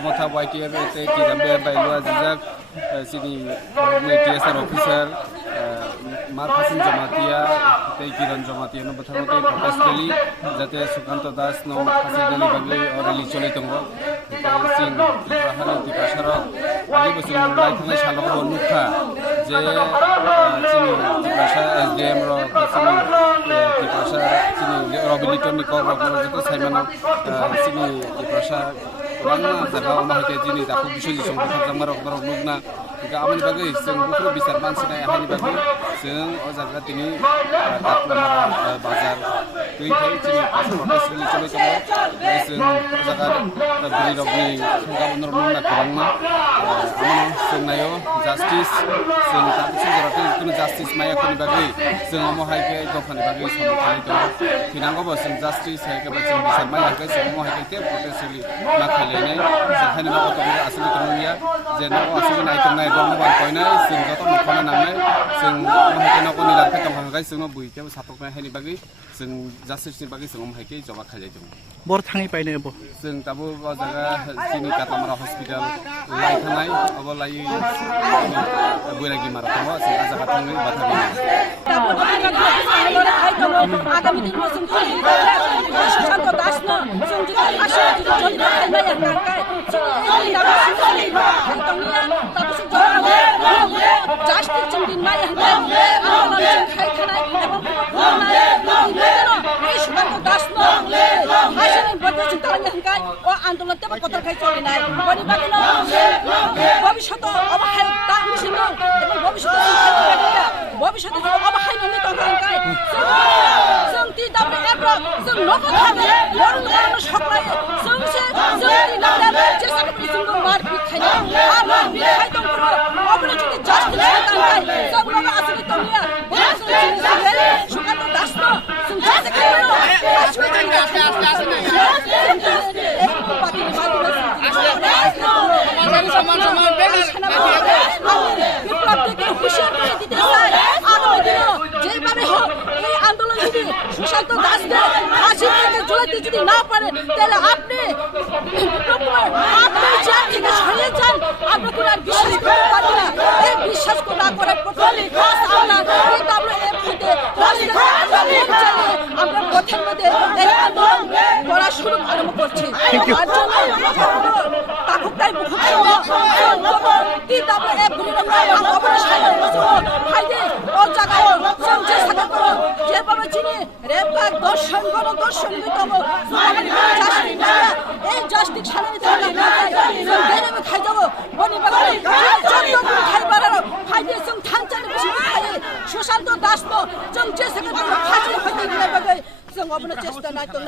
Mata YTF tidak berbayar jejak sini TSR officer Marfasin Jamatia Kiran Jamatia no betul betul protes kali jate Sukanto Das no hasil dari bagi orang licoli tunggu sing rahana di pasar lagi bersih mulai tengah shalom bonukha je sini di pasar SDM ro sini di pasar sini robiliton ni kau robil jatuh saya mana sini di pasar Orang jaga rumah kita ini tak bisa disong bukan sama orang nugna. Jika aman bagi, seng bukan bisa mansina ahli bagi, seng jaga ini tak lemah bazar. Tuh ini cini proses ini coba coba, seng jaga beli robi, sengkau menurut nugna kurang mah. Aman seng nayo justice, seng tak bisa berarti itu justice maya kini bagi, seng mau hai ke dokan bagi sama kali itu. Kinanggo bos seng justice hai ke bagi bisa maya ke seng mau hai ke proses ini nak ini sekarang ini aku tuh asli kemudian jadi aku asli naik ke naik bangku bangkoinnya sehingga tuh makanan namanya sehingga mungkin aku nilai ke tempat guys sehingga buiknya satu kali ini bagi sehingga justice ini bagi sehingga mereka coba kerja itu. Bor tangi paine bu. Sehingga tabu jaga sini kata marah hospital lain tanai, abah lain bu lagi marah tahu sehingga jaga tangi batal ini. Agam itu musim ini, Susanto Das no, sungguh asal itu jadi banyak yang nangkai, ini dapat sekali, untungnya tapi sejauh justice jadi banyak yang awalnya kai kanai, ini Susanto Das no, hasil yang berarti cinta yang kai, oh antulan itu kotor kai jadi naik, bagi bagi no, babi satu, apa hal tak mesti no, babi satu cinta babi satu apa hal ini tak kai. Sengti dapat apa? Seng lokal kami, orang sekolah, sengse, sengti dapat jasa kita sungguh marbit kaya, apa bikai tongkro, apa jadi justice tangkai, seng lokal asli tongnya, sengti sengti, Sukanto Das no, sengti sekarang, asli tongnya, sengti, pagi Susanto Das ने फांसी के जुलते যদি না পারে তাহলে আপনি আপনি যে থেকে সরে যান আপনি কোন আর বিশ্বাস করতে পারবেন না এই বিশ্বাস না করার প্রথমে আমরা PWF থেকে আমরা পথের মধ্যে এই আন্দোলন করা শুরু আরম্ভ করছি তার জন্য তাকুকটাই PWF গুলো অবশ্যই ফাইদে ও জায়গায় সঞ্চয় থাকা করো যেভাবে চিনি রেপকার দর্শন গণদর্শন বিতম এই জাস্টিক সামনে থেকে খাই যাবো বনিবাগানে খাই বাড়ানো ফাইদে जों थांजानो बिसिनि सुशांत दास जों जेसेबां फाजि होनो जों अबनो चेष्टा नायदों